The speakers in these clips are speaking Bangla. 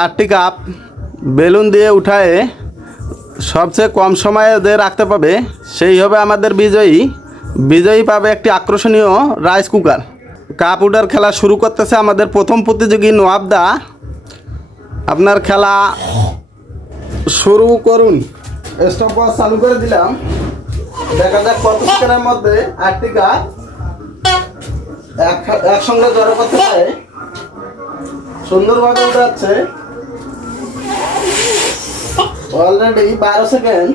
8টি কাপ বেলুন দিয়ে উঠায়ে সবচেয়ে কম সময়ে যে রাখতে পাবে সেই হবে আমাদের বিজয়ী। বিজয়ী পাবে একটি আকর্ষণীয় রাইস কুকার। কাপ উঠার খেলা শুরু করতেছে আমাদের প্রথম প্রতিযোগী নোয়াবদা। আপনার খেলা শুরু করুন। স্টপ ওয়াচ চালু করে দিলাম। দেখা যাক কত সেকেন্ডের মধ্যে 8টি কাপ একসঙ্গে জড়ো করতে পারে। সুন্দরভাবে উঠাচ্ছে। অলরেডি 12 সেকেন্ড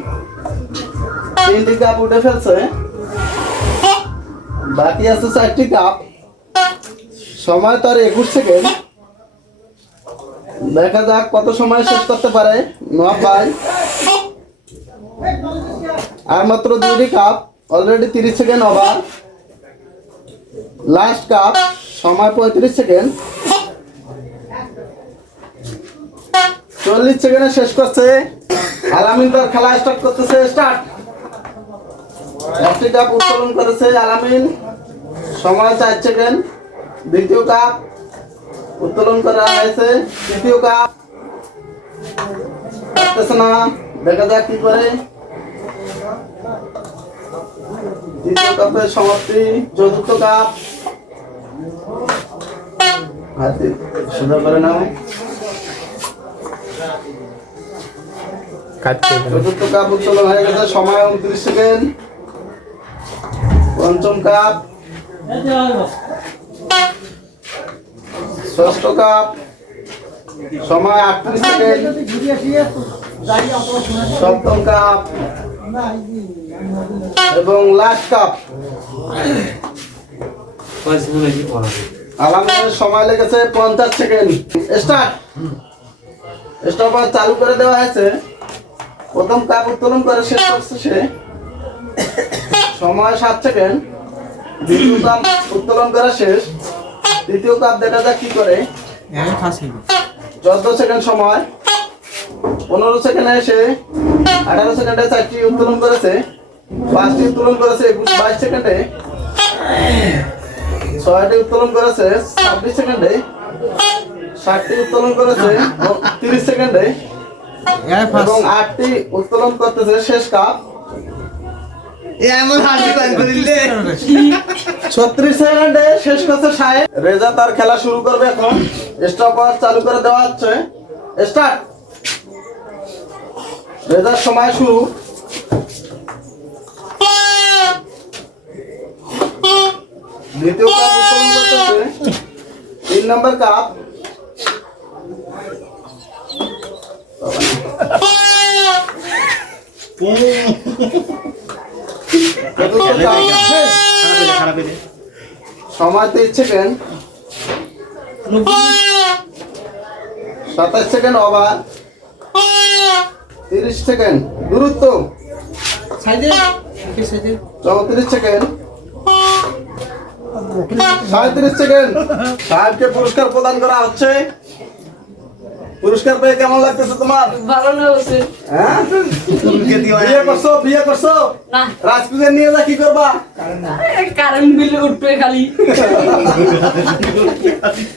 3টি কাপ উঠে ফেলছে। বাকি আছে 4টি কাপ। সময় তার 21 সেকেন্ড। দেখা যাক কত সময় শেষ করতে পারে নোয়াব ভাই। আর মাত্র 2টি cup. Already 30 second over. Last cup. সময় 35 সেকেন্ড। 40 সেকেন্ডে শেষ করছে। আলামিন তার খেলা স্টার্ট করতেছে। স্টার্ট। 1টি কাপ উত্তোলন করেছে আলামিন। সময় 4 সেকেন্ড। দ্বিতীয় কাপ উত্তোলন করা হয়েছে। তৃতীয় কাপ আসতেছে না। দেখা যাক কি করে। তৃতীয় কাপের সমাপ্তি। চতুর্থ কাপ হাতে সোজা করে নাও। চতুর্থ কাপ উত্তোলন হয়ে গেছে। সময় 29 সেকেন্ড। পঞ্চম কাপ। ষষ্ঠ কাপ। সময় 38 সেকেন্ড। সপ্তম কাপ এবং লাস্ট কাপ। আলামিনের সময় লেগেছে 50 সেকেন্ড। স্টার্ট। স্টপওয়াচ চালু করে দেওয়া হয়েছে। প্রথম কাপ উত্তোলন করে শেষ করছে সে। সময় 7 সেকেন্ড। দ্বিতীয় কাপ উত্তোলন করা শেষ। তৃতীয় কাপ দেখা যাক কি করে। 14 সেকেন্ড সময়। 15 সেকেন্ডে এসে 18 সেকেন্ডে 4টি উত্তোলন করেছে। 5টি উত্তোলন করেছে 22 সেকেন্ডে। 6টি উত্তোলন করেছে 26 সেকেন্ডে। 7টি উত্তোলন করেছে 30 সেকেন্ডে এবং 8টি উত্তোলন করতেছে শেষ কাপ। 36 সেকেন্ডে শেষ করছে সাহেব। রেজা তার খেলা শুরু করবে এখন। স্টপওয়াচ চালু করে দেওয়া হচ্ছে। স্টার্ট। রেজার সময় শুরু। দ্বিতীয় কাপ উত্তোলন করতেছে। 3 নম্বর কাপ। সময় 30 সেকেন্ড। 27 second over. 30 সেকেন্ড দূরত্ব। 34 সেকেন্ড। 37 সেকেন্ড। সাহেবকে পুরস্কার প্রদান করা হচ্ছে। পুরস্কার পেয়ে কেমন লাগতেছে তোমার? ভালো লাগছে। হ্যাঁ, বিয়ে করছো না। রাজকুমার নিয়ে যা কি করবা? কারেন্ট বিল উঠবে খালি।